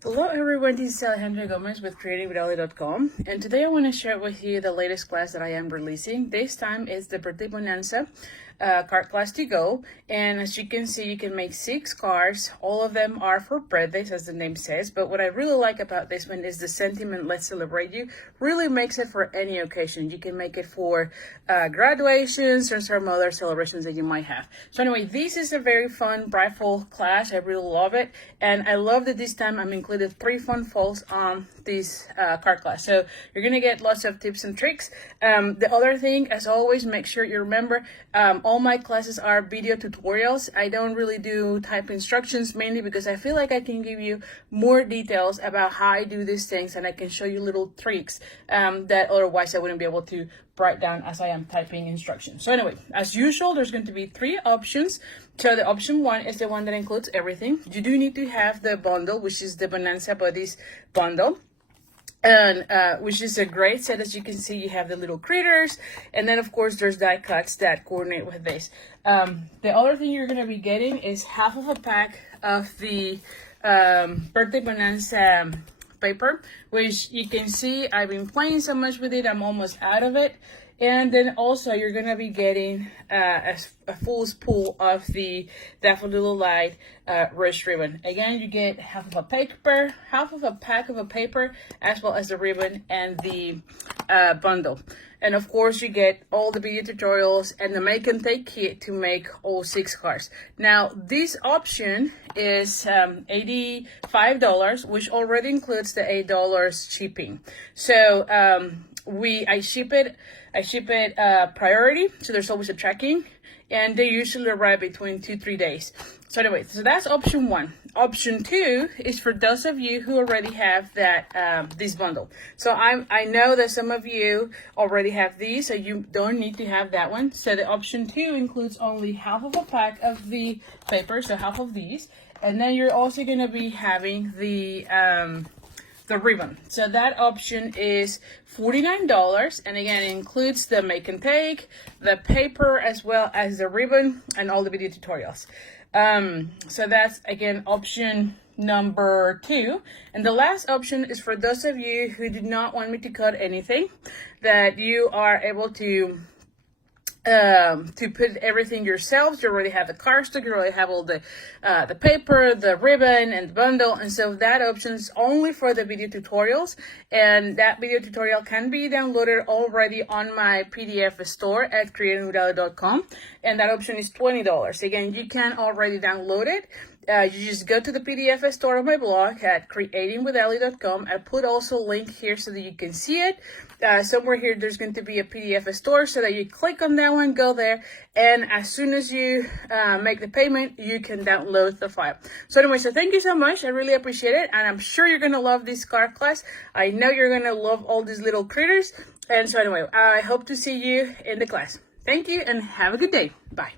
Hello everyone, this is Alejandra with creatingwithali.com, and today I want to share with you the latest class that I am releasing. This time is the birthday bonanza card class to go, and as you can see, you can make 6 cards. All of them are for birthdays, as the name says, but what I really like about this one is the sentiment, let's celebrate you, really makes it for any occasion. You can make it for graduations or some other celebrations that you might have. So anyway, this is a very fun, brightful class. I really love it, and I love that this time I'm included 3 fun folds on this card class. So you're gonna get lots of tips and tricks. The other thing, as always, make sure you remember all my classes are video tutorials. I don't really do type instructions, mainly because I feel like I can give you more details about how I do these things, and I can show you little tricks that otherwise I wouldn't be able to write down as I am typing instructions. So anyway, as usual, there's going to be 3 options. So the option 1 is the one that includes everything. You do need to have the bundle, which is the Bonanza Buddies bundle, and which is a great set. As you can see, you have the little critters, and then of course there's die cuts that coordinate with this. The other thing you're going to be getting is half of a pack of the birthday bonanza paper, which you can see I've been playing so much with it, I'm almost out of it. And then also you're gonna be getting a full spool of the Daffodil Light rush ribbon. Again, you get half of a pack of a paper, as well as the ribbon and the bundle. And of course, you get all the video tutorials and the make and take kit to make all 6 cards. Now, this option is $85, which already includes the $8 shipping. So I ship it priority, so there's always a tracking, and they usually arrive between 2-3 days. So anyway, so that's option 1. Option 2 is for those of you who already have that this bundle. So I know that some of you already have these, so you don't need to have that one. So the option 2 includes only half of a pack of the paper, so half of these, and then you're also going to be having the ribbon. So that option is $49, and again, it includes the make and take, the paper, as well as the ribbon and all the video tutorials. So that's again option number 2. And the last option is for those of you who do not want me to cut anything, that you are able to put everything yourselves. You already have the cardstock, you already have all the paper, the ribbon, and the bundle, and so that option is only for the video tutorials, and that video tutorial can be downloaded already on my PDF store at creatingwithali.com, and that option is $20. Again, you can already download it. You just go to the PDF store of my blog at creatingwithali.com. I put also a link here so that you can see it. Somewhere here there's going to be a PDF store, so that you click on that one, go there, and as soon as you make the payment, you can download the file. So anyway, so thank you so much. I really appreciate it, and I'm sure you're going to love this card class. I know you're going to love all these little critters. And so anyway, I hope to see you in the class. Thank you, and have a good day. Bye.